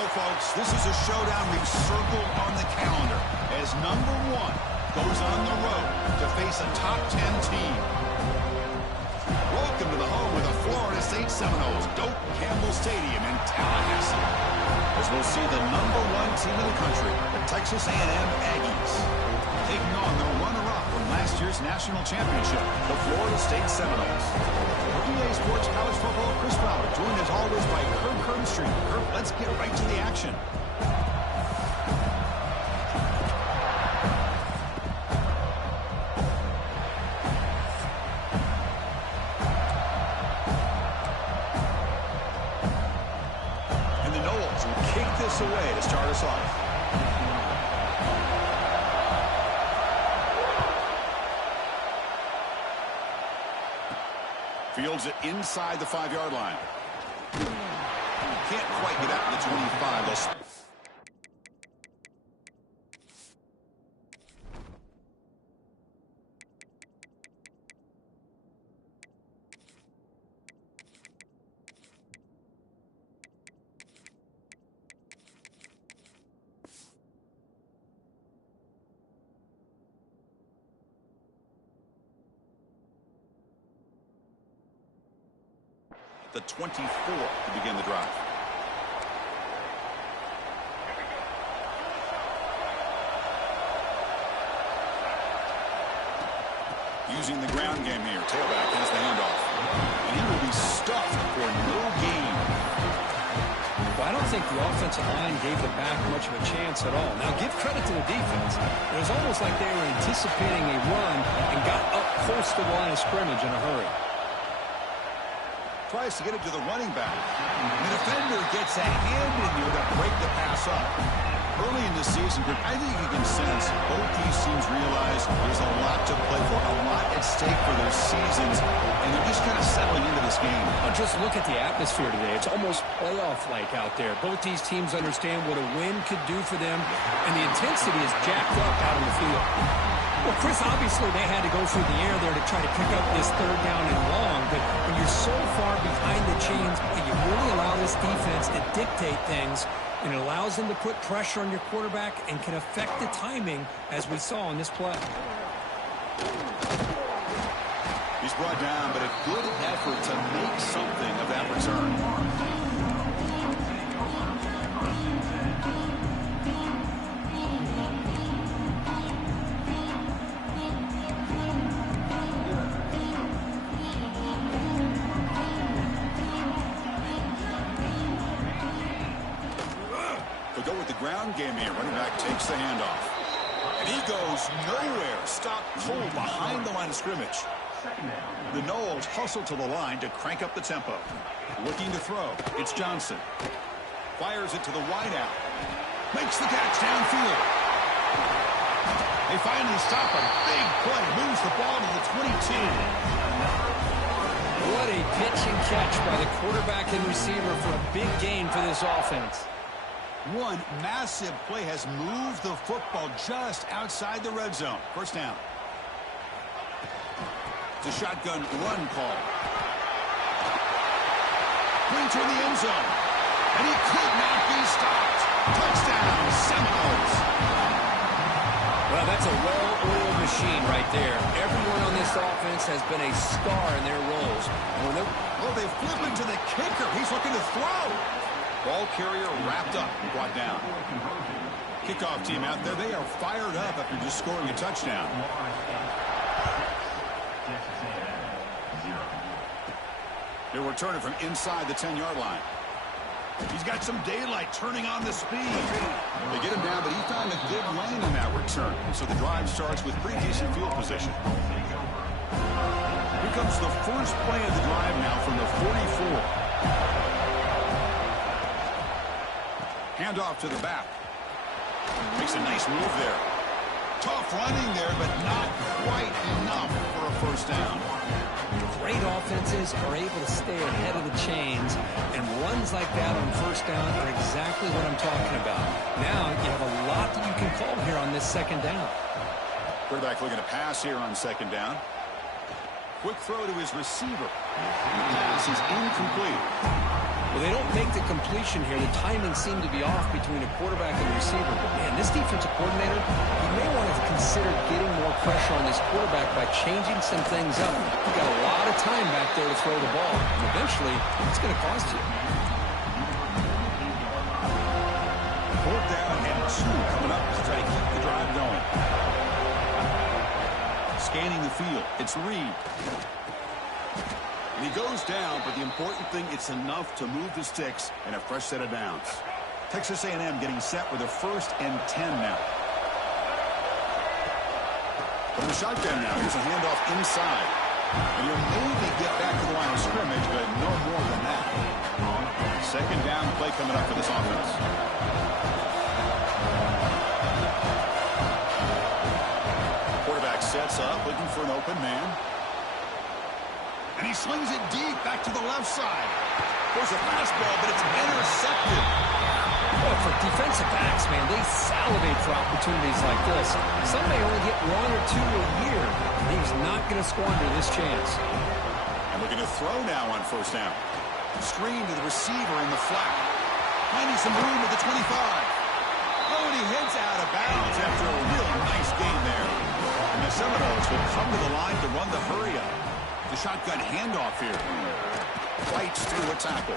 go, folks. This is a showdown we've circled on the calendar as number 1 goes on the road to face a top 10 team. Welcome to the home of the Florida State Seminoles, Doak Campbell Stadium in Tallahassee, as we'll see the number 1 team in the country, the Texas A&M Aggies, taking on the runner-up from last year's national championship, the Florida State Seminoles. EA Sports College Football, Chris Fowler, joined as always by Kirk Kernstream. Kirk, let's get right to the action. And the Noles will kick this away to start us off. Fields it inside the 5-yard line. Can't quite get out to the 25. The 24 to begin the drive. Using the ground game here. Tailback has the handoff. And he will be stuffed for no gain. Well, I don't think the offensive line gave the back much of a chance at all. Now, give credit to the defense. It was almost like they were anticipating a run and got up close to the line of scrimmage in a hurry. Tries to get it to the running back. The defender gets a hand in there to break the pass up. Early in the season, I think you can sense both these teams realize there's a lot to play for, a lot at stake for their seasons, and they're just kind of settling into this game. Well, just look at the atmosphere today. It's almost playoff-like out there. Both these teams understand what a win could do for them, and the intensity is jacked up out on the field. Well, Chris, obviously they had to go through the air there to try to pick up this 3rd down and long, but when you're so far behind the chains, you really allow this defense to dictate things, and it allows them to put pressure on your quarterback and can affect the timing, as we saw in this play. He's brought down, but a good effort to make something of that return. Go with the ground game here. Running back takes the handoff. And he goes nowhere. Stopped cold behind the line of scrimmage. The Noles hustle to the line to crank up the tempo. Looking to throw. It's Johnson. Fires it to the wideout. Makes the catch downfield. They finally stop a big play. Moves the ball to the 22. What a pitch and catch by the quarterback and receiver for a big gain for this offense. One massive play has moved the football just outside the red zone. First down. It's a shotgun run call. Brings her in the end zone. And he could not be stopped. Touchdown, Seminoles. Well, that's a well-oiled machine right there. Everyone on this offense has been a star in their roles. Oh, they flip it to the kicker. He's looking to throw. Ball carrier wrapped up and brought down. Kickoff team out there. They are fired up after just scoring a touchdown. They're returning from inside the 10-yard line. He's got some daylight turning on the speed. They get him down, but he found a good lane in that return. So the drive starts with pretty decent field position. Here comes the first play of the drive now from the 44. Handoff to the back. Makes a nice move there. Tough running there, but not quite enough for a first down. Great offenses are able to stay ahead of the chains, and runs like that on first down are exactly what I'm talking about. Now you have a lot that you can call here on this 2nd down. Quarterback looking to pass here on 2nd down. Quick throw to his receiver. The pass is incomplete. Well, they don't make the completion here. The timing seemed to be off between a quarterback and a receiver. But, man, this defensive coordinator, he may want to consider getting more pressure on this quarterback by changing some things up. You've got a lot of time back there to throw the ball. And eventually, it's going to cost you. 4th down and 2 coming up to try to keep the drive going. Scanning the field. It's Reed. And he goes down, but the important thing, it's enough to move the sticks and a fresh set of downs. Texas A&M getting set with a 1st and 10 now. From the shotgun now, here's a handoff inside. And he'll maybe get back to the line of scrimmage, but no more than that. 2nd down play coming up for this offense. Quarterback sets up, looking for an open man. And he slings it deep back to the left side. There's a fastball, but it's intercepted. Well, for defensive backs, man, they salivate for opportunities like this. Some may only get 1 or 2 a year. He's not going to squander this chance. And looking to throw now on 1st down. Screen to the receiver in the flat. Finding some room at the 25. Oh, and he heads out of bounds after a real nice game there. And the Seminoles will come to the line to run the hurry up. The shotgun handoff here. Fights through a tackle.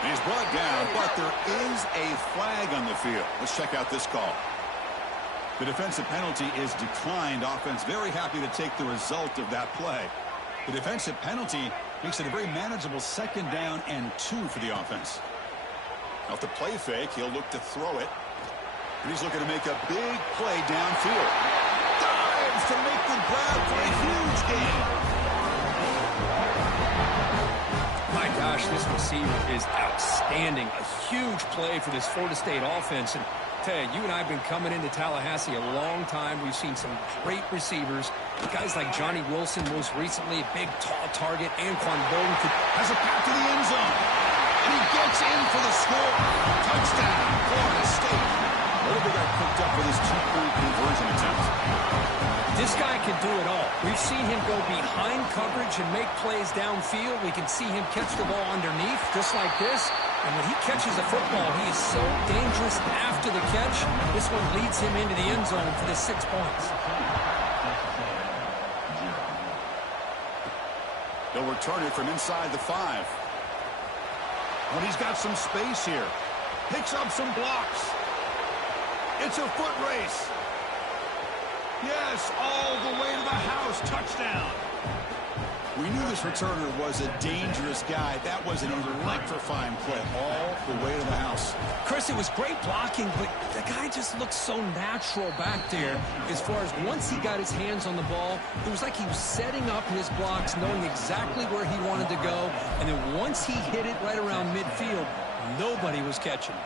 And he's brought down, but there is a flag on the field. Let's check out this call. The defensive penalty is declined. Offense very happy to take the result of that play. The defensive penalty makes it a very manageable 2nd down and 2 for the offense. Off the play fake, he'll look to throw it. And he's looking to make a big play downfield. Dives to make the grab for a huge gain. My gosh, this receiver is outstanding. A huge play for this Florida State offense. And tell you and I have been coming into Tallahassee a long time. We've seen some great receivers. Guys like Johnny Wilson most recently, a big, tall target. Anquan Bolden has a path to the end zone. And he gets in for the score. Touchdown, Florida State. What have they got cooked up with his 2-point conversion attempt? This guy can do it all. We've seen him go behind coverage and make plays downfield. We can see him catch the ball underneath, just like this. And when he catches the football, he is so dangerous after the catch. This one leads him into the end zone for the 6 points. They'll return it from inside the 5. Well, he's got some space here. Picks up some blocks. It's a foot race. Yes, all the way to the house. Touchdown. We knew this returner was a dangerous guy. That was an electrifying play all the way to the house. Chris, it was great blocking, but the guy just looked so natural back there. As far as once he got his hands on the ball, it was like he was setting up his blocks, knowing exactly where he wanted to go. And then once he hit it right around midfield, nobody was catching.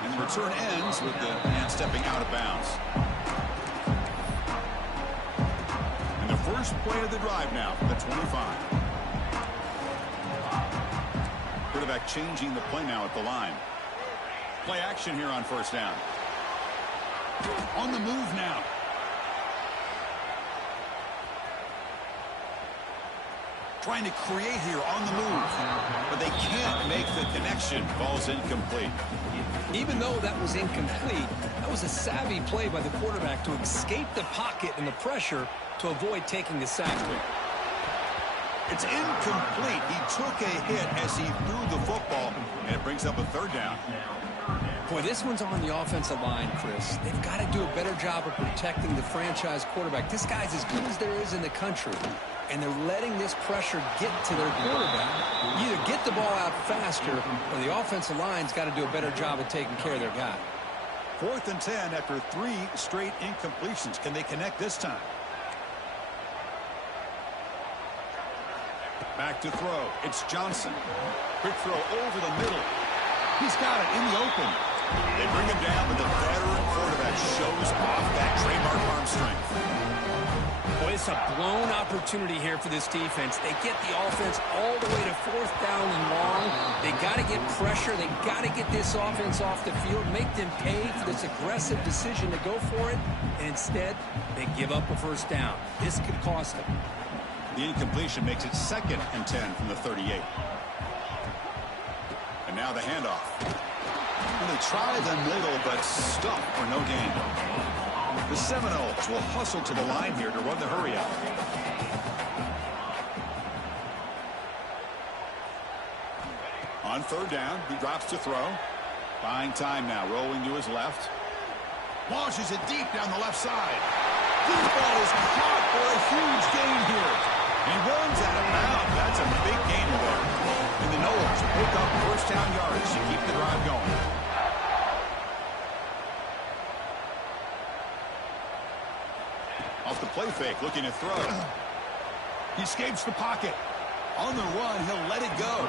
And the return ends with the man stepping out of bounds. And the first play of the drive now from the 25. Quarterback changing the play now at the line. Play action here on 1st down. On the move now. Trying to create here on the move. But they can't make the connection. Ball's incomplete. Even though that was incomplete, that was a savvy play by the quarterback to escape the pocket and the pressure to avoid taking the sack. It's incomplete. He took a hit as he threw the football, and it brings up a 3rd down. Boy, this one's on the offensive line, Chris. They've got to do a better job of protecting the franchise quarterback. This guy's as good as there is in the country, and they're letting this pressure get to their quarterback. You either get the ball out faster, or the offensive line's got to do a better job of taking care of their guy. 4th and 10 after 3 straight incompletions. Can they connect this time? Back to throw. It's Johnson. Quick throw over the middle. He's got it in the open. They bring him down, but the veteran quarterback shows off that trademark arm strength. Boy, it's a blown opportunity here for this defense. They get the offense all the way to 4th down and long. They got to get pressure. They got to get this offense off the field, make them pay for this aggressive decision to go for it, and instead they give up a first down. This could cost them. The incompletion makes it 2nd and 10 from the 38. And now the handoff. And they try the middle, but stuck for no gain. The Seminoles will hustle to the line here to run the hurry out. On 3rd down, he drops to throw. Buying time now, rolling to his left. Launches it deep down the left side. This ball is caught for a huge gain here. He runs out of bounds. That's a big gain there. And the Noles pick up first down yards to keep the drive going. Off the play fake, looking to throw. He escapes the pocket. On the run, he'll let it go.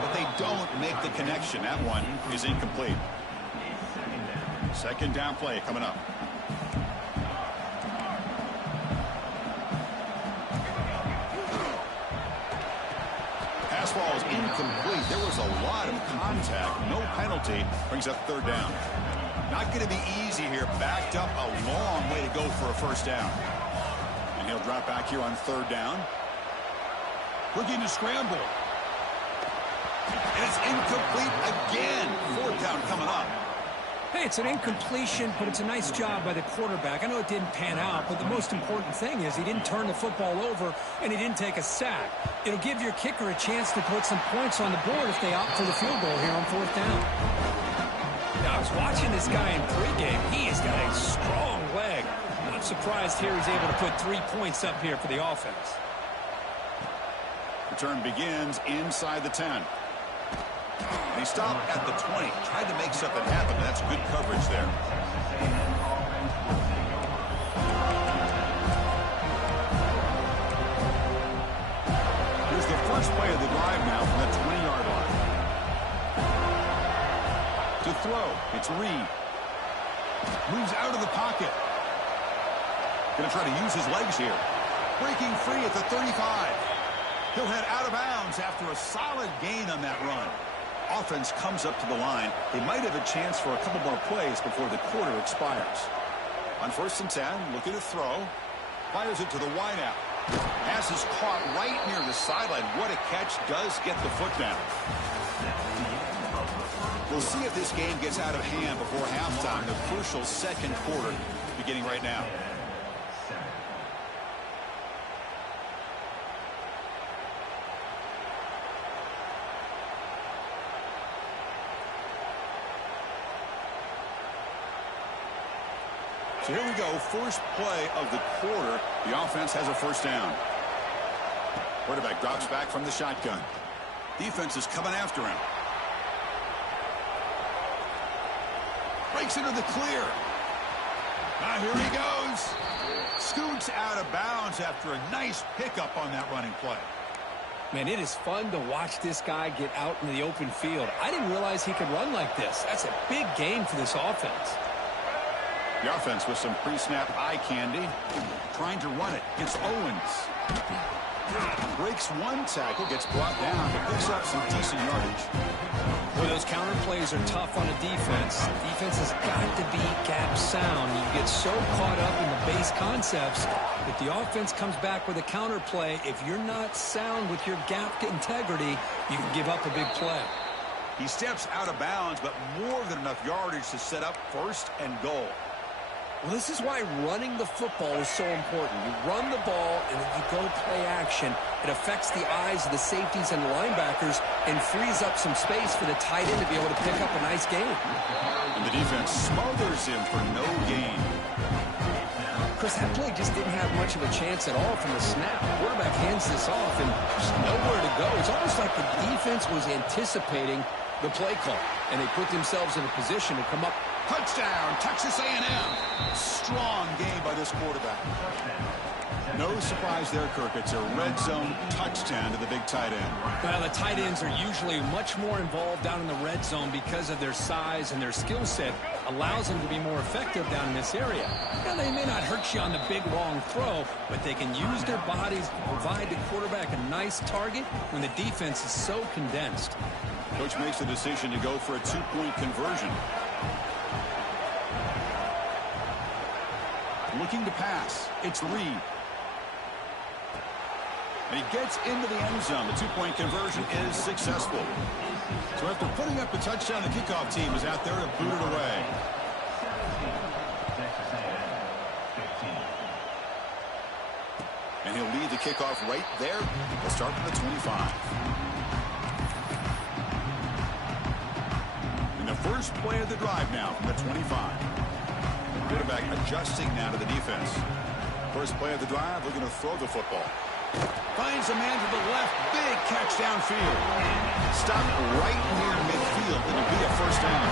But they don't make the connection. That one is incomplete. 2nd down play coming up. Pass ball is incomplete. There was a lot of contact. No penalty. Brings up 3rd down. Not going to be easy here. Backed up a long way to go for a first down. And he'll drop back here on 3rd down. Looking to scramble. And it's incomplete again. 4th down coming up. Hey, it's an incompletion, but it's a nice job by the quarterback. I know it didn't pan out, but the most important thing is he didn't turn the football over and he didn't take a sack. It'll give your kicker a chance to put some points on the board if they opt for the field goal here on 4th down. Now, I was watching this guy in pregame. He has got a strong leg. I'm surprised here he's able to put 3 points up here for the offense. Return begins inside the 10. He stopped at the 20. Tried to make something happen. That's good coverage there. Here's the first play of the drive now from the 20-yard line. To throw, it's Reed. Moves out of the pocket. Going to try to use his legs here. Breaking free at the 35. He'll head out of bounds after a solid gain on that run. Offense comes up to the line. They might have a chance for a couple more plays before the quarter expires. On 1st and 10, looking to throw. Fires it to the wideout. Pass is caught right near the sideline. What a catch. Does get the foot down. We'll see if this game gets out of hand before halftime. The crucial 2nd quarter beginning right now. So here we go, first play of the quarter. The offense has a first down. Quarterback drops back from the shotgun. Defense is coming after him. Breaks into the clear. Now here he goes. Scoots out of bounds after a nice pickup on that running play. Man, it is fun to watch this guy get out in the open field. I didn't realize he could run like this. That's a big game for this offense. The offense with some pre-snap eye candy. Trying to run it. It's Owens. Breaks one tackle, gets brought down, but picks up some decent yardage. Well, those counter plays are tough on a defense. Defense has got to be gap sound. You get so caught up in the base concepts. If the offense comes back with a counter play, if you're not sound with your gap integrity, you can give up a big play. He steps out of bounds, but more than enough yardage to set up 1st and goal. Well, this is why running the football is so important. You run the ball, and then you go play action. It affects the eyes of the safeties and the linebackers and frees up some space for the tight end to be able to pick up a nice gain. And the defense smothers him for no gain. Chris, that play just didn't have much of a chance at all from the snap. The quarterback hands this off, and there's nowhere to go. It's almost like the defense was anticipating the play call, and they put themselves in a position to come up. Touchdown, Texas A&M. Strong game by this quarterback. No surprise there, Kirk. It's a red zone touchdown to the big tight end. Well, the tight ends are usually much more involved down in the red zone because of their size and their skill set allows them to be more effective down in this area. Now, they may not hurt you on the big, long throw, but they can use their bodies to provide the quarterback a nice target when the defense is so condensed. Coach makes the decision to go for a two-point conversion. Looking to pass. It's Reed. And he gets into the end zone. The two-point conversion is successful. So after putting up the touchdown, the kickoff team is out there to boot it away. And he'll lead the kickoff right there. He'll start from the 25. And the first play of the drive now from the 25. Quarterback adjusting now to the defense. First play of the drive, looking to throw the football. Finds a man to the left. Big catch downfield. Stopped right near midfield. It'll be a first down.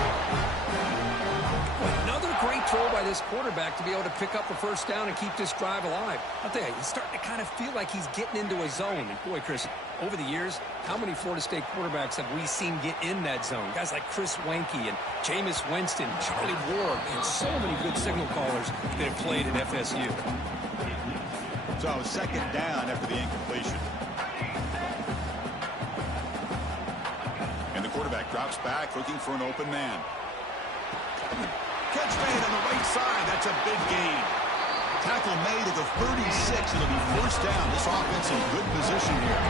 Another great throw by this quarterback to be able to pick up a first down and keep this drive alive. I'll tell you, he's starting to kind of feel like he's getting into a zone. And boy, Chris, over the years, how many Florida State quarterbacks have we seen get in that zone? Guys like Chris Wenke and Jameis Winston, Charlie Ward, and so many good signal callers that have played at FSU. So second down after the incompletion. And the quarterback drops back looking for an open man. Catch made on the right side. That's a big gain. Tackle made at the 36. It'll be first down. This offense in good position here.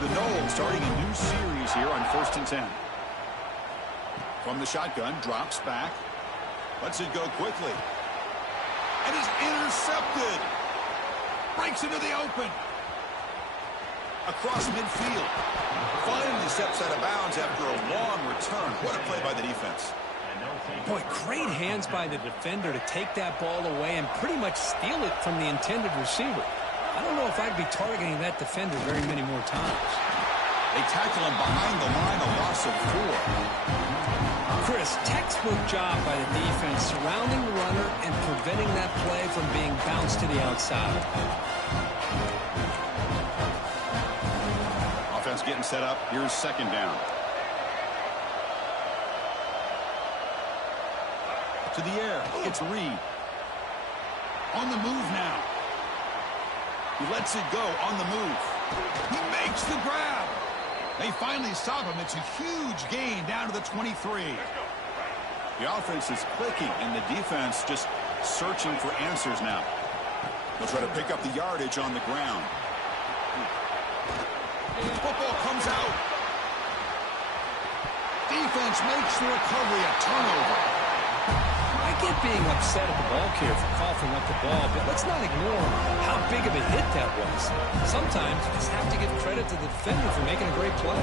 The Noles starting a new series here on 1st and 10. From the shotgun, drops back. Lets it go quickly. And is intercepted. Breaks into the open. Across midfield. Finally steps out of bounds after a long return. What a play by the defense. Boy, great hands by the defender to take that ball away and pretty much steal it from the intended receiver. I don't know if I'd be targeting that defender very many more times. They tackle him behind the line, a loss of 4. Chris, textbook job by the defense surrounding the runner and preventing that play from being bounced to the outside. Offense getting set up. Here's second down. To the air. It's Reed. On the move now. He lets it go on the move. He makes the grab. They finally stop him. It's a huge gain down to the 23. The offense is clicking, and the defense just searching for answers now. They'll try to pick up the yardage on the ground. Football comes out. Defense makes the recovery, a turnover. I get being upset at the ball carrier for coughing up the ball, but let's not ignore how big of a hit that was. Sometimes you just have to give credit to the defender for making a great play.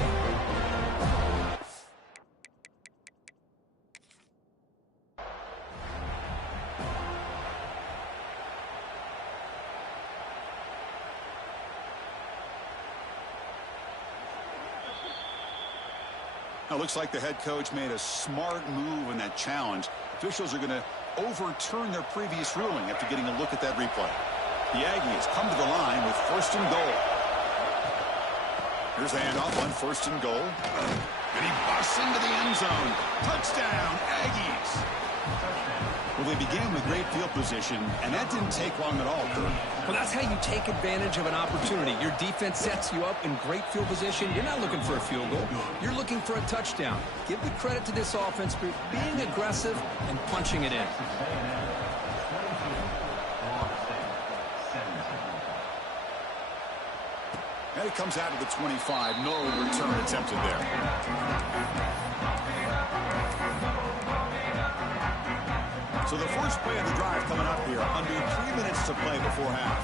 Now, looks like the head coach made a smart move in that challenge. Officials are going to overturn their previous ruling after getting a look at that replay. The Aggies come to the line with 1st and goal. Here's the handoff on 1st and goal. And he busts into the end zone. Touchdown, Aggies. Well, they began with great field position, and that didn't take long at all, Kirk. Well, that's how you take advantage of an opportunity. Your defense sets you up in great field position. You're not looking for a field goal. You're looking for a touchdown. Give the credit to this offense for being aggressive and punching it in. And it comes out to the 25. No return attempted there. So the first play of the drive coming up here. Under 3 minutes to play before half.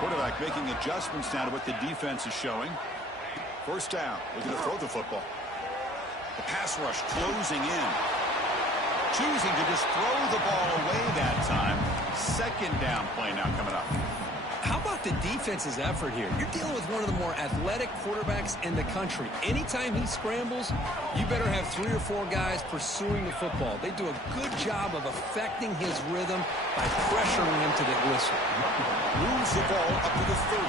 Quarterback making adjustments now to what the defense is showing. First down. Looking to throw the football. The pass rush closing in. Choosing to just throw the ball away that time. Second down play now coming up. How about the defense's effort here? You're dealing with one of the more athletic quarterbacks in the country. Anytime he scrambles, you better have 3 or 4 guys pursuing the football. They do a good job of affecting his rhythm by pressuring him to the whistle. Moves the ball up to the 30.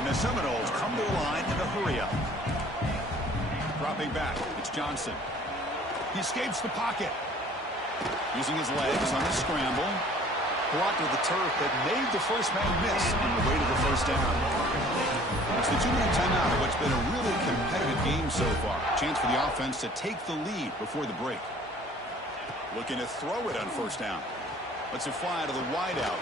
And the Seminoles come to the line in a hurry-up. Dropping back, it's Johnson. He escapes the pocket. Using his legs on the scramble. Brought to the turf that made the first man miss on the way to the first down. It's the 2-minute timeout of what's been a really competitive game so far. Chance for the offense to take the lead before the break. Looking to throw it on first down. Lets it fly to the wideout.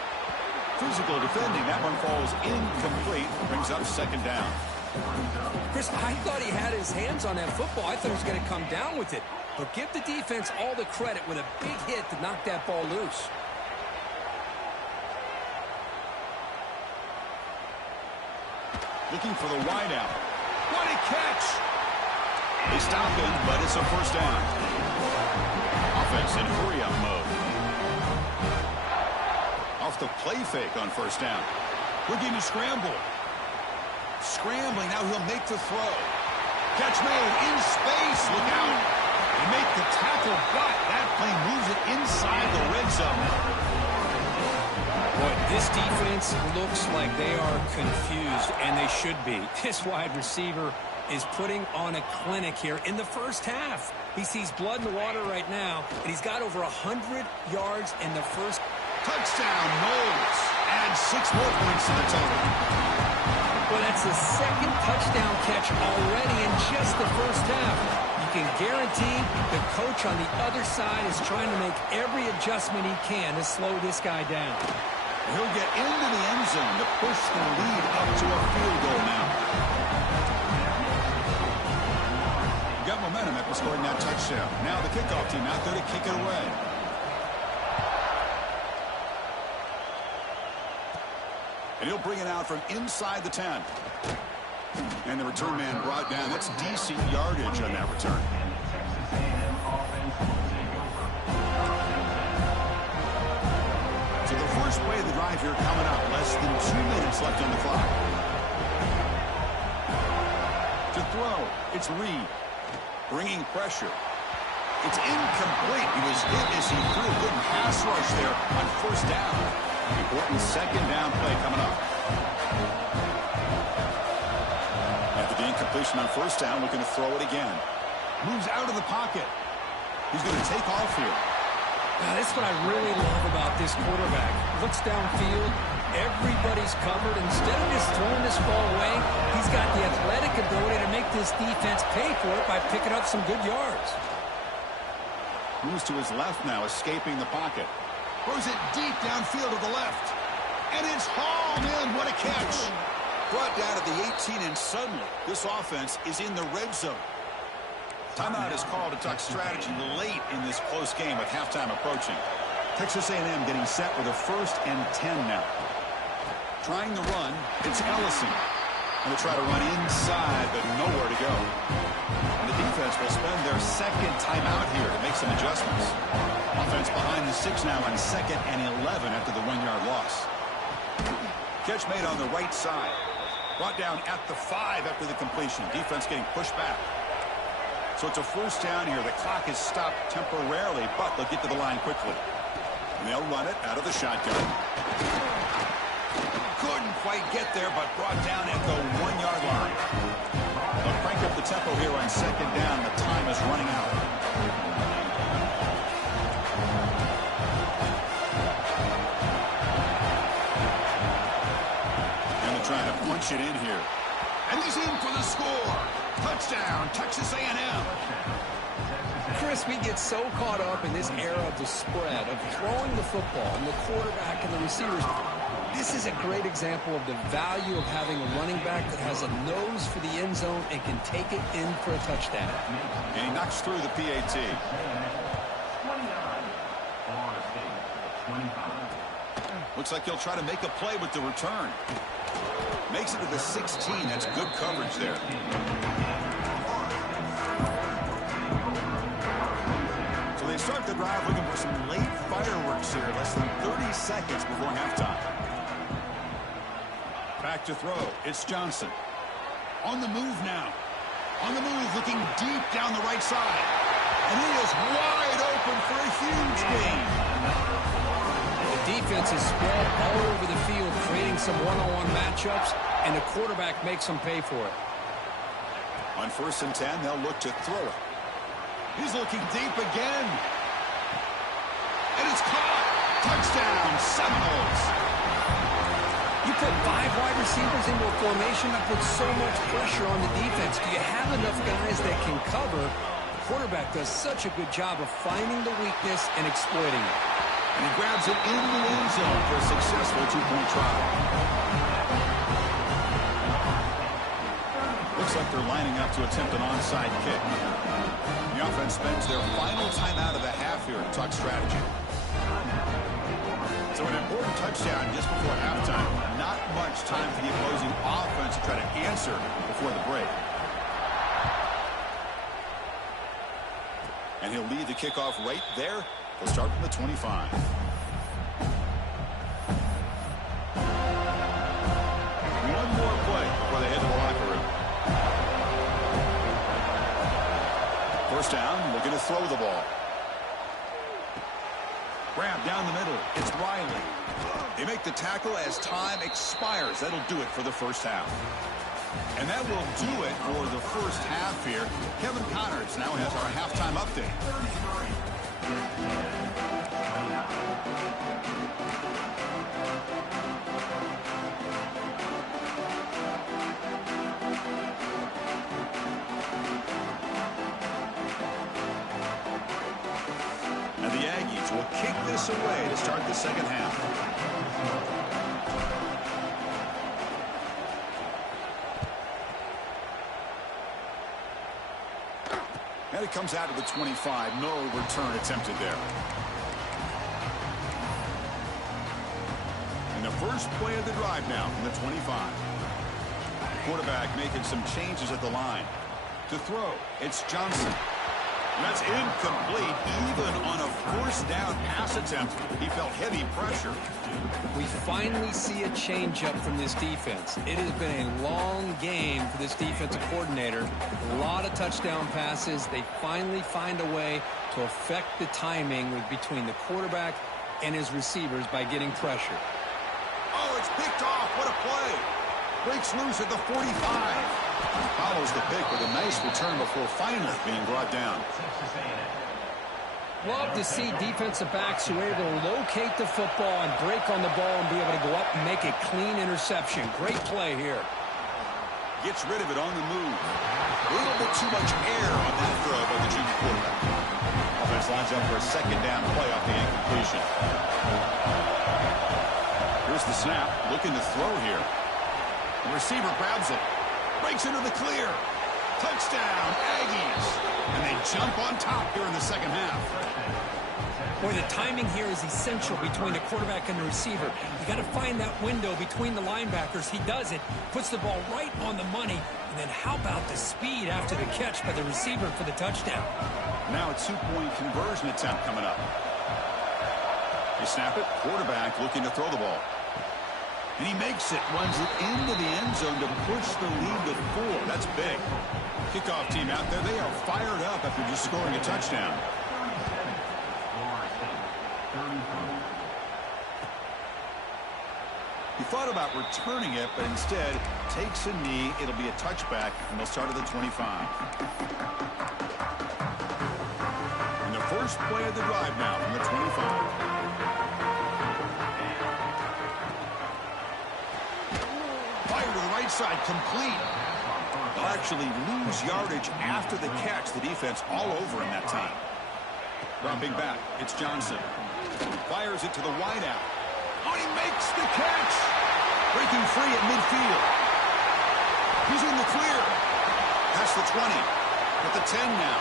Physical defending. That one falls incomplete. Brings up second down. Chris, I thought he had his hands on that football. I thought he was going to come down with it. But give the defense all the credit with a big hit to knock that ball loose. Looking for the wideout. What a catch! They stop him, but it's a first down. Offense in hurry-up mode. Off the play fake on first down. Looking to scramble. Scrambling, now he'll make the throw. Catch made in space, look out. They make the tackle, but that play moves it inside the red zone. Boy, this defense looks like they are confused, and they should be. This wide receiver is putting on a clinic here in the first half. He sees blood in the water right now, and he's got over 100 yards in the first. Touchdown, Knowles. Add 6 more points to the total. Well, that's the second touchdown catch already in just the first half. You can guarantee the coach on the other side is trying to make every adjustment he can to slow this guy down. He'll get into the end zone to push the lead up to a field goal now. Got momentum after scoring that touchdown. Now the kickoff team out there to kick it away. And he'll bring it out from inside the 10. And the return man brought down. That's decent yardage on that return. So the first play of the drive here coming up. Less than 2 minutes left on the clock. To throw, it's Reed. Bringing pressure. It's incomplete. He was hit as he threw a good pass rush there on first down. Important second down play coming up. After the incompletion on first down, looking to throw it again. Moves out of the pocket. He's going to take off here. Now, that's what I really love about this quarterback. Looks downfield. Everybody's covered. Instead of just throwing this ball away, he's got the athletic ability to make this defense pay for it by picking up some good yards. Moves to his left now, escaping the pocket. Throws it deep downfield to the left. And it's hauled in. What a catch. Brought down at the 18, and suddenly this offense is in the red zone. Timeout is called to talk strategy late in this close game with halftime approaching. Texas A&M getting set with a 1st and 10 now. Trying the run, it's Ellison. Going to try to run inside, but nowhere to go. And the defense will spend their second timeout here to make some adjustments. Offense behind the 6 now on 2nd and 11 after the 1-yard loss. Catch made on the right side. Brought down at the 5 after the completion. Defense getting pushed back. So it's a first down here. The clock is stopped temporarily, but they'll get to the line quickly. And they'll run it out of the shotgun. Couldn't quite get there, but brought down at the 1-yard line. They'll crank up the tempo here on 2nd down. The time is running out. And they're trying to punch it in here. And he's in for the score. Touchdown, Texas A&M. Chris, we get so caught up in this era of the spread, of throwing the football, and the quarterback and the receivers. This is a great example of the value of having a running back that has a nose for the end zone and can take it in for a touchdown. And he knocks through the PAT. Looks like he'll try to make a play with the return. Makes it to the 16. That's good coverage there. So they start the drive looking for some late fireworks here. Less than 30 seconds before halftime. Back to throw. It's Johnson. On the move now. On the move, looking deep down the right side. And he is wide open for a huge gain. The defense is spread all over the field, creating some one-on-one matchups, and the quarterback makes them pay for it. On 1st and 10, they'll look to throw it. He's looking deep again. And it's caught. Touchdown, Seminoles. You put 5 wide receivers into a formation that puts so much pressure on the defense. Do you have enough guys that can cover? The quarterback does such a good job of finding the weakness and exploiting it. And he grabs it in the end zone for a successful 2-point try. Looks like they're lining up to attempt an onside kick. The offense spends their final timeout of the half here at Tuck strategy. So an important touchdown just before halftime. Not much time for the opposing offense to try to answer before the break. And he'll lead the kickoff right there. They'll start from the 25. One more play before they head to the locker room. First down, looking to throw the ball. Grab down the middle. It's Riley. They make the tackle as time expires. That'll do it for the first half. And that will do it for the first half here. Kevin Connors now has our halftime update. Will kick this away to start the second half. And it comes out to the 25. No return attempted there. And the first play of the drive now from the 25. Quarterback making some changes at the line. To throw, it's Johnson. That's incomplete. Even on a first down pass attempt, he felt heavy pressure. We finally see a changeup from this defense. It has been a long game for this defensive coordinator. A lot of touchdown passes. They finally find a way to affect the timing between the quarterback and his receivers by getting pressure. Oh, it's picked off. What a play. Breaks loose at the 45. Follows the pick with a nice return before finally being brought down. Love to see defensive backs who are able to locate the football and break on the ball and be able to go up and make a clean interception. Great play here. Gets rid of it on the move. A little bit too much air on that throw by the junior quarterback. Offense lines up for a second down play off the incompletion. Here's the snap. Looking to throw here. The receiver grabs it. Breaks into the clear. Touchdown, Aggies. And they jump on top here in the second half. Boy, the timing here is essential between the quarterback and the receiver. You got to find that window between the linebackers. He does it, puts the ball right on the money. And then how about the speed after the catch by the receiver for the touchdown? Now a 2-point conversion attempt coming up. They snap it. Quarterback looking to throw the ball. And he makes it, runs it into the end zone to push the lead to 4. That's big. Kickoff team out there, they are fired up after just scoring a touchdown. He thought about returning it, but instead takes a knee. It'll be a touchback, and they'll start at the 25. And the first play of the drive now from the 25. Fire to the right side, complete. They'll actually lose yardage after the catch. The defense all over him that time. Dropping back, it's Johnson. Fires it to the wideout. Oh, he makes the catch. Breaking free at midfield. He's in the clear. Past the 20. At the 10 now.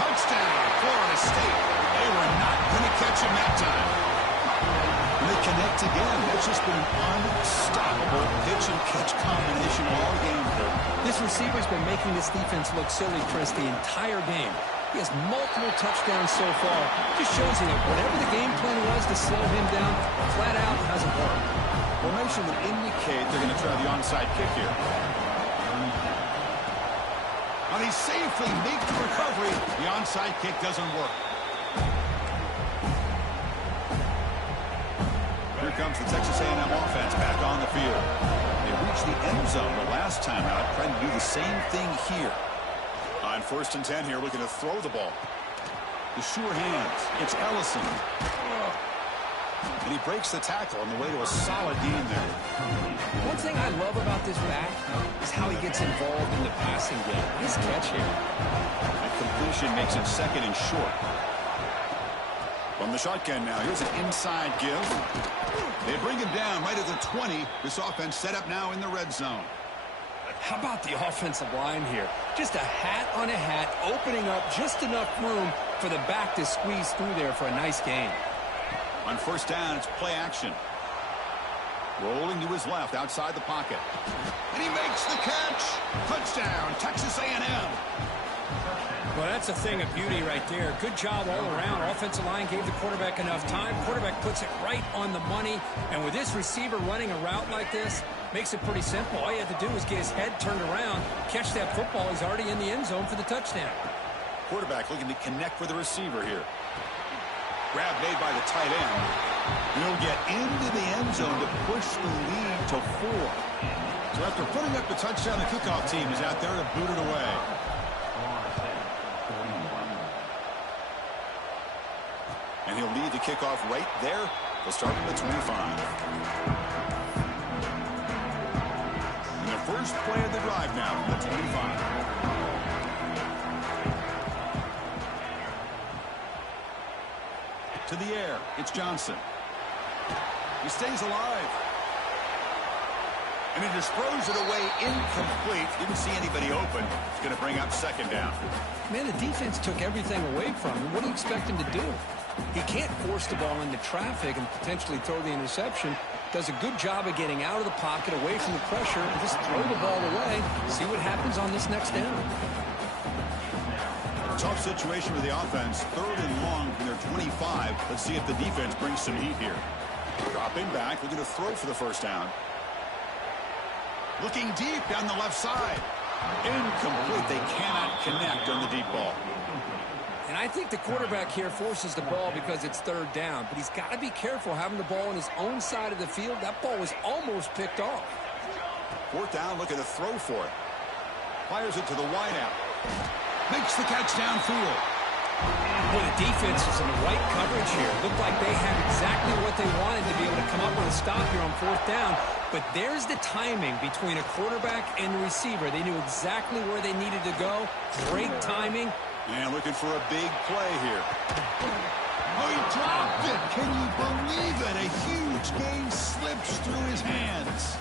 Touchdown, Florida State. They were not going to catch him that time. And they connect again. That's just been an unstoppable pitch and catch combination all game. This receiver's been making this defense look silly, Chris, the entire game. He has multiple touchdowns so far. Just shows you that whatever the game plan was to slow him down, flat out hasn't worked. Formation would indicate they're going to try the onside kick here. And he safely makes the recovery. The onside kick doesn't work. Here comes the Texas A&M offense back on the field. They reached the end zone the last time out, trying to do the same thing here. On 1st and 10 here, looking to throw the ball. The sure hands. It's Ellison. And he breaks the tackle on the way to a solid gain there. One thing I love about this back is how he gets involved in the passing game. Nice catch here. That completion makes it 2nd and short. From the shotgun now, here's an inside give. They bring him down right at the 20. This offense set up now in the red zone. How about the offensive line here? Just a hat on a hat, opening up just enough room for the back to squeeze through there for a nice gain. On 1st down, it's play action. Rolling to his left outside the pocket. And he makes the catch. Touchdown, Texas A&M. Well, that's a thing of beauty right there. Good job all around. Offensive line gave the quarterback enough time. Quarterback puts it right on the money. And with this receiver running a route like this, makes it pretty simple. All you have to do is get his head turned around, catch that football. He's already in the end zone for the touchdown. Quarterback looking to connect with the receiver here. Grab made by the tight end. He'll get into the end zone to push the lead to 4. So after putting up the touchdown, the kickoff team is out there to boot it away. And he'll lead the kickoff right there. They'll start at the 25. And the first play of the drive now from the 25. To the air, it's Johnson. He stays alive. And he just throws it away incomplete. Didn't see anybody open. It's going to bring up 2nd down. Man, the defense took everything away from him. What do you expect him to do? He can't force the ball into traffic and potentially throw the interception. Does a good job of getting out of the pocket, away from the pressure, and just throw the ball away. See what happens on this next down. Tough situation for the offense. 3rd and long from their 25. Let's see if the defense brings some heat here. Dropping back, looking to throw for the 1st down. Looking deep down the left side. Incomplete. They cannot connect on the deep ball. And I think the quarterback here forces the ball because it's 3rd down. But he's got to be careful having the ball on his own side of the field. That ball was almost picked off. 4th down, looking to throw for it. Fires it to the wideout. Makes the catch downfield. Well, the defense is in the right coverage here. Looked like they had exactly what they wanted to be able to come up with a stop here on 4th down. But there's the timing between a quarterback and the receiver. They knew exactly where they needed to go. Great timing. And looking for a big play here. Oh, he dropped it. Can you believe it? A huge gain slips through his hands.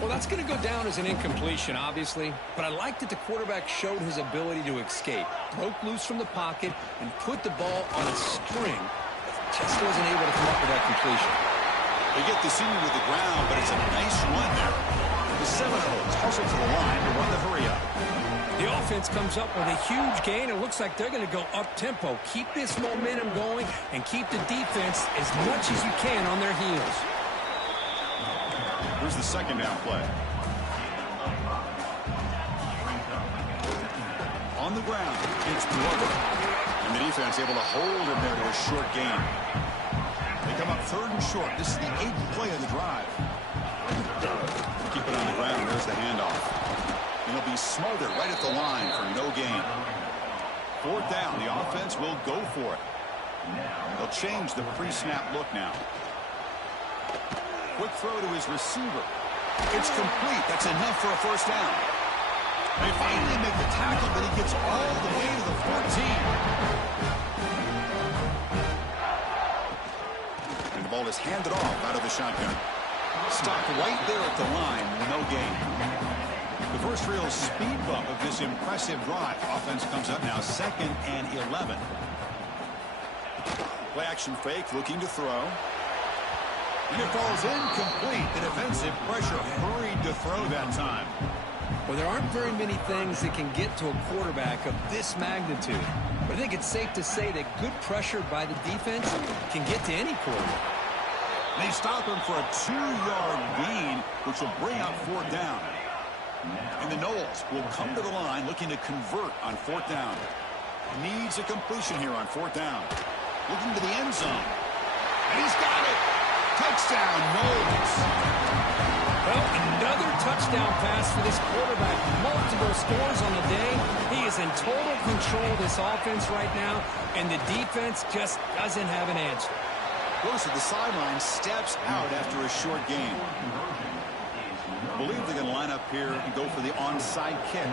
Well, that's going to go down as an incompletion, obviously. But I like that the quarterback showed his ability to escape. Broke loose from the pocket and put the ball on a string. Just wasn't able to come up with that completion. They get the senior to the ground, but it's a nice run there. The Seminoles hustle to the line to run the hurry up. The offense comes up with a huge gain. It looks like they're going to go up-tempo. Keep this momentum going and keep the defense as much as you can on their heels. Here's the 2nd down play. On the ground, it's Glover. And the defense able to hold him there to a short gain. They come up 3rd and short. This is the 8th play of the drive. Keep it on the ground. There's the handoff. And he'll be smothered right at the line for no gain. 4th down. The offense will go for it. They'll change the pre-snap look now. Quick throw to his receiver. It's complete. That's enough for a 1st down. They finally make the tackle, but he gets all the way to the 14. And the ball is handed off out of the shotgun. Stopped right there at the line. No gain. The first real speed bump of this impressive drive. Offense comes up now 2nd and 11. Play action fake, looking to throw. And it falls incomplete. The defensive pressure hurried to throw that time. Well, there aren't very many things that can get to a quarterback of this magnitude. But I think it's safe to say that good pressure by the defense can get to any quarterback. They stop him for a 2-yard gain, which will bring up 4th down. And the Noles will come to the line looking to convert on 4th down. Needs a completion here on 4th down. Looking to the end zone. And he's got it. Touchdown, Noles. Well, another touchdown pass for this quarterback. Multiple scores on the day. He is in total control of this offense right now, and the defense just doesn't have an answer. Goes to the sideline, steps out after a short gain. I believe they're going to line up here and go for the onside kick.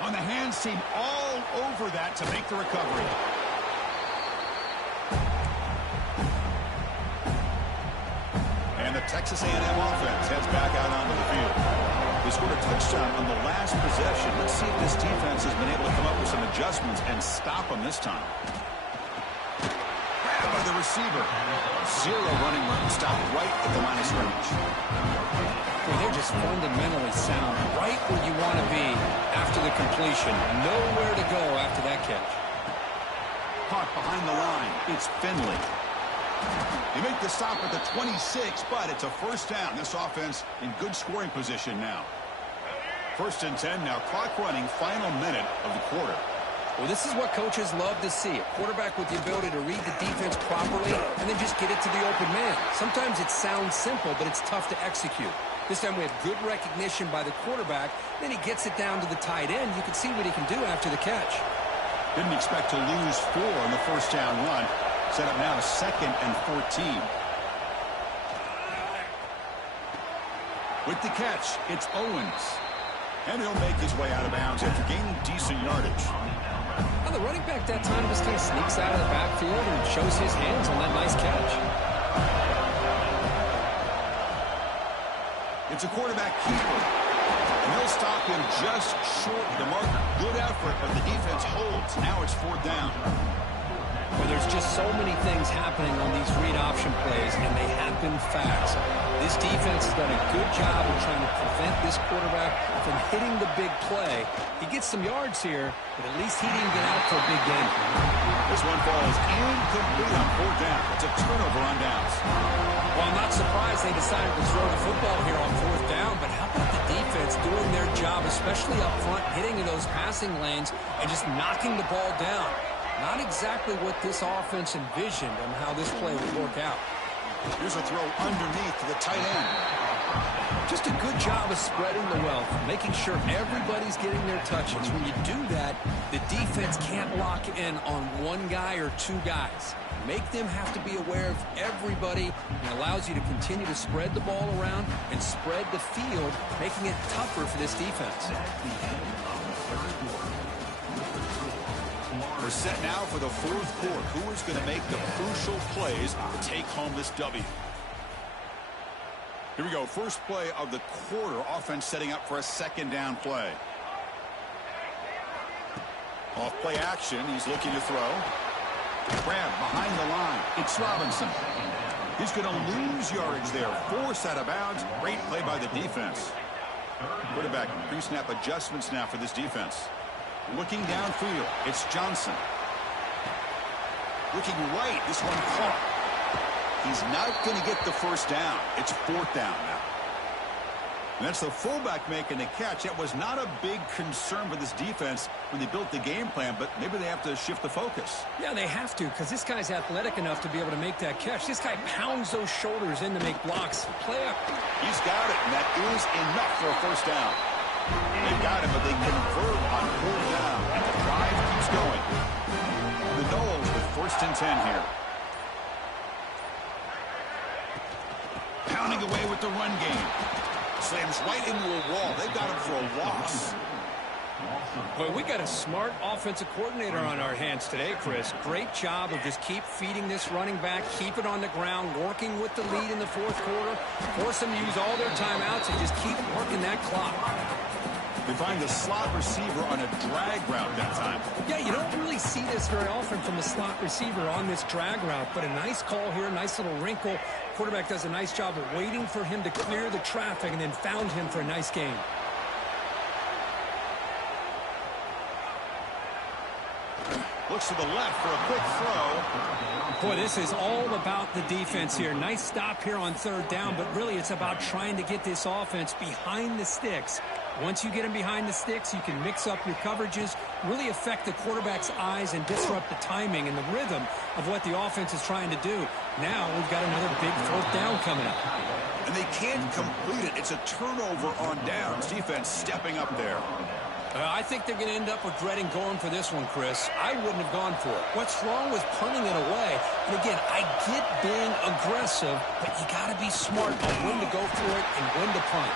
On the hands team, all over that to make the recovery. And the Texas A&M offense heads back out onto the field. They scored a touchdown on the last possession. Let's see if this defense has been able to come up with some adjustments and stop them this time. Grab by the receiver. 0 running room. Stopped right at the line of scrimmage. Well, they're just fundamentally sound, right where you want to be after the completion. Nowhere to go after that catch. Caught behind the line. It's Finley. They make the stop at the 26, but it's a 1st down. This offense in good scoring position now. 1st and 10 now. Clock running. Final minute of the quarter. Well, this is what coaches love to see. A quarterback with the ability to read the defense properly and then just get it to the open man. Sometimes it sounds simple, but it's tough to execute. This time we have good recognition by the quarterback. Then he gets it down to the tight end. You can see what he can do after the catch. Didn't expect to lose 4 on the 1st down run. Set up now 2nd and 14. With the catch, it's Owens. And he'll make his way out of bounds after gaining decent yardage. Well, the running back that time just kind of sneaks out of the backfield and shows his hands on that nice catch. It's a quarterback keeper. And they'll stop him just short of the marker. Good effort, but the defense holds. Now it's 4th down. Well, there's just so many things happening on these read option plays, and they happen fast. This defense has done a good job of trying to prevent this quarterback from hitting the big play. He gets some yards here, but at least he didn't get out for a big game. This one falls incomplete on 4th down. It's a turnover on downs. Well, I'm not surprised they decided to throw the football here on 4th down, but how about the defense doing their job, especially up front, hitting in those passing lanes and just knocking the ball down? Not exactly what this offense envisioned on how this play would work out. Here's a throw underneath to the tight end. Just a good job of spreading the wealth, making sure everybody's getting their touches. When you do that, the defense can't lock in on one guy or 2 guys. Make them have to be aware of everybody, and allows you to continue to spread the ball around and spread the field, making it tougher for this defense. We're set now for the 4th quarter. Who is going to make the crucial plays to take home this W? Here we go. First play of the quarter. Offense setting up for a 2nd down play. Off play action. He's looking to throw. Grab behind the line. It's Robinson. He's going to lose yardage there. Forced out of bounds. Great play by the defense. Quarterback pre-snap adjustments now for this defense. Looking downfield, it's Johnson. Looking right, this one caught. He's not going to get the 1st down. It's 4th down now. And that's the fullback making the catch. That was not a big concern for this defense when they built the game plan, but maybe they have to shift the focus. Yeah, they have to, because this guy's athletic enough to be able to make that catch. This guy pounds those shoulders in to make blocks. Play up. He's got it, and that is enough for a 1st down. They've got it, but they convert on 4th down, and the drive keeps going. The Noles with 1st and 10 here. Pounding away with the run game. Slams right into a wall. They've got him for a loss. Well, we got a smart offensive coordinator on our hands today, Chris. Great job of just keep feeding this running back, keep it on the ground, working with the lead in the 4th quarter, force them to use all their timeouts, and just keep working that clock. They find the slot receiver on a drag route that time. Yeah, you don't really see this very often from the slot receiver on this drag route, but a nice call here, nice little wrinkle. Quarterback does a nice job of waiting for him to clear the traffic and then found him for a nice gain. Looks to the left for a quick throw. Boy, this is all about the defense here. Nice stop here on third down, but really it's about trying to get this offense behind the sticks. Once you get them behind the sticks, you can mix up your coverages, really affect the quarterback's eyes and disrupt the timing and the rhythm of what the offense is trying to do. Now we've got another big fourth down coming up. And they can't complete it. It's a turnover on downs. Defense stepping up there. I think they're going to end up regretting going for this one, Chris. I wouldn't have gone for it. What's wrong with punting it away? And again, I get being aggressive, but you got to be smart on when to go for it and when to punt.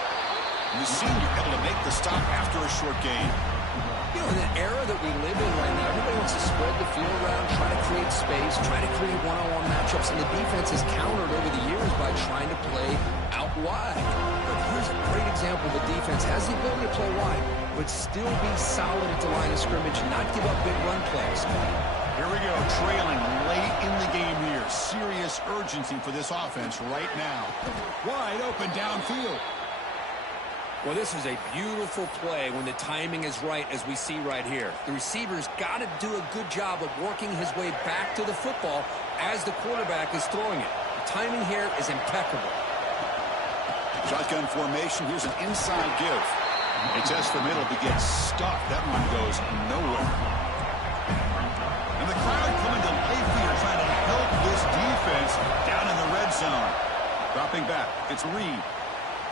And the senior able to make the stop after a short gain. You know, in the era that we live in right now, everybody wants to spread the field around, try to create space, try to create one-on-one matchups, and the defense has countered over the years by trying to play out wide. But here's a great example. The defense has the ability to play wide, but still be solid at the line of scrimmage and not give up big run plays. Here we go, trailing late in the game here. Serious urgency for this offense right now. Wide open downfield. Well, this is a beautiful play when the timing is right, as we see right here. The receiver's got to do a good job of working his way back to the football as the quarterback is throwing it. The timing here is impeccable. Shotgun formation. Here's an inside give. A test for middle begins stuffed. That one goes nowhere. And the crowd coming to life here trying to help this defense down in the red zone. Dropping back. It's Reed.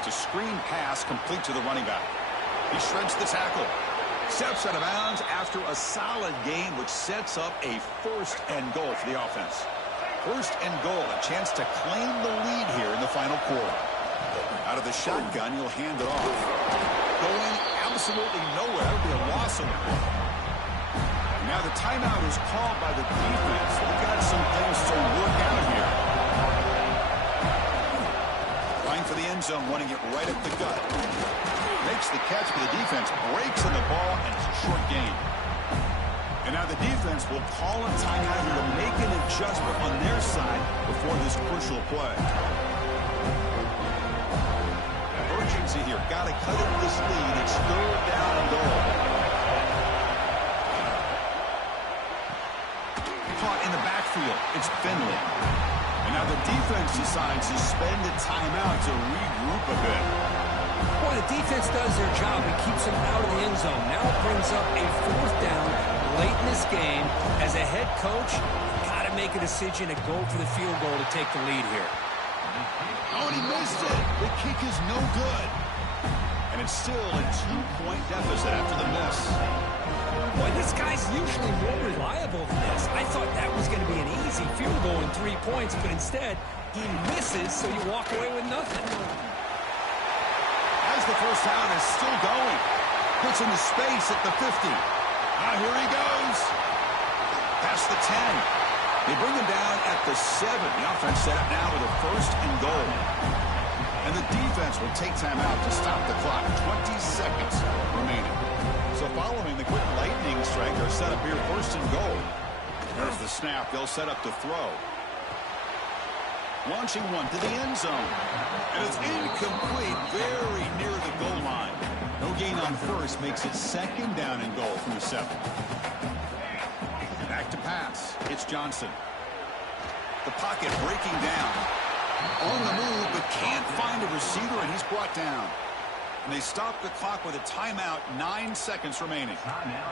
It's a screen pass complete to the running back. He shreds the tackle. Steps out of bounds after a solid game, which sets up a first and goal for the offense. First and goal, a chance to claim the lead here in the final quarter. Out of the shotgun, you'll hand it off. Going absolutely nowhere. That would be a loss of the play. Now the timeout is called by the defense. They've got some things to work out here. Line for the end zone, running it right at the gut. Makes the catch, but the defense breaks in the ball, and it's a short gain. And now the defense will call a timeout here to make an adjustment on their side before this crucial play. Urgency here. Got to cut into this lead. It's third down and goal. Caught in the backfield. It's Finley. And now the defense decides to spend a timeout to regroup a bit. Boy, the defense does their job and keeps them out of the end zone. Now it brings up a fourth down late in this game. As a head coach, you've got to make a decision and go for the field goal to take the lead here. Oh, and he missed it. The kick is no good. And it's still a 2-point deficit after the miss. Boy, this guy's usually more reliable than this. I thought that was going to be an easy field goal in 3 points, but instead, he misses, so you walk away with nothing. As the first down is still going. Puts into space at the 50. Now here he goes. Past the 10. They bring him down at the 7. The offense set up now with a first and goal. And the defense will take time out to stop the clock. 20 seconds remaining. So following the quick lightning strike, they're set up here first and goal. There's the snap. They'll set up to throw. Launching one to the end zone. And it's incomplete, very near the goal line. No gain on first makes it second down and goal from the 7. Back to pass. It's Johnson. The pocket breaking down. On the move, but can't find a receiver, and he's brought down. And they stop the clock with a timeout, 9 seconds remaining.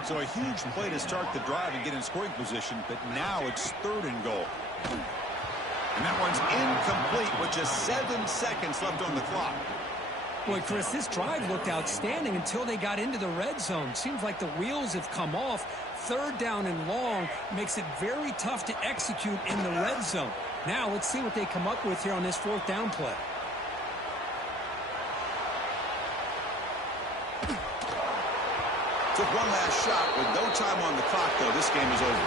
So a huge play to start the drive and get in scoring position, but now it's third and goal. And that one's incomplete with just 7 seconds left on the clock. Boy, Chris, this drive looked outstanding until they got into the red zone. Seems like the wheels have come off. Third down and long makes it very tough to execute in the red zone. Now let's see what they come up with here on this fourth down play. Took one last shot with no time on the clock, though. This game is over.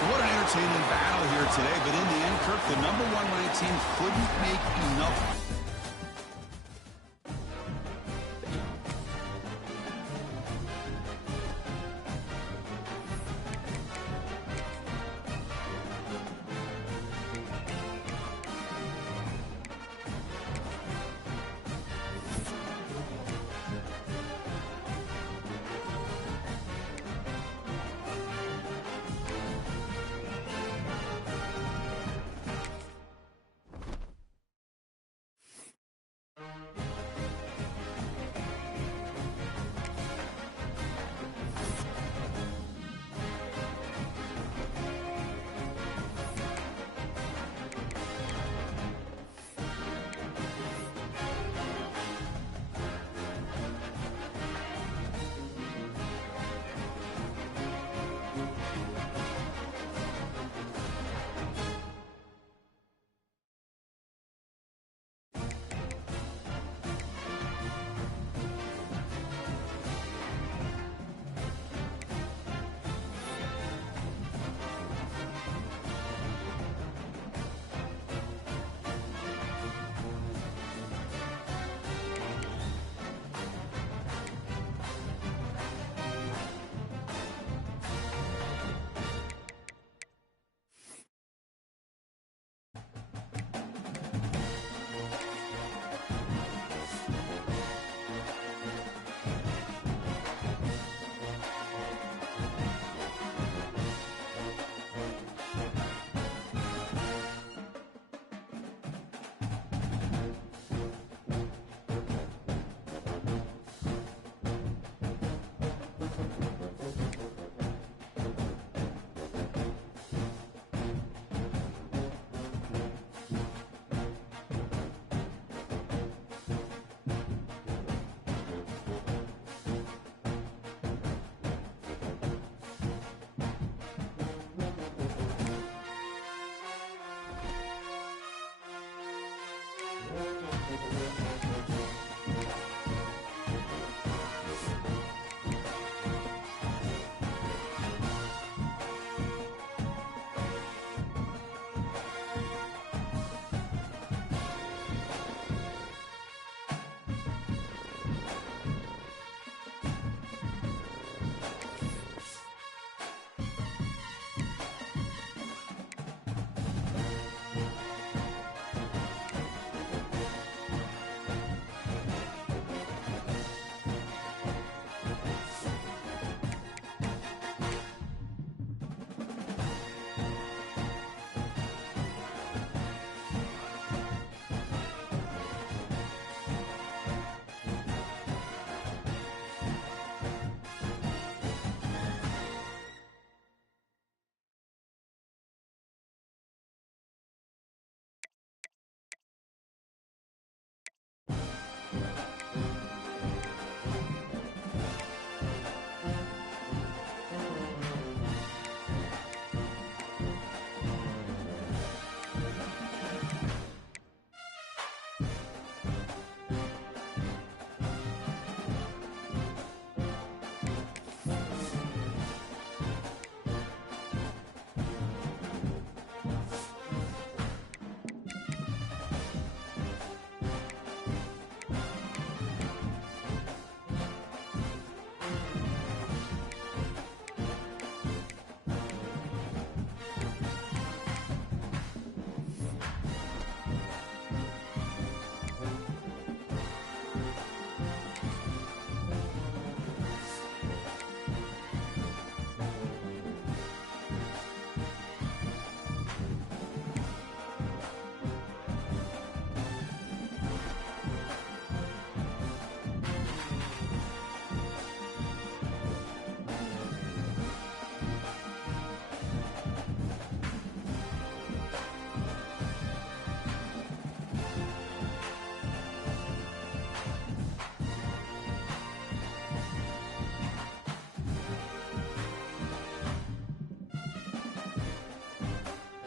So what an entertaining battle here today. But in the end, Kirk, the number 1 ranked team couldn't make enough.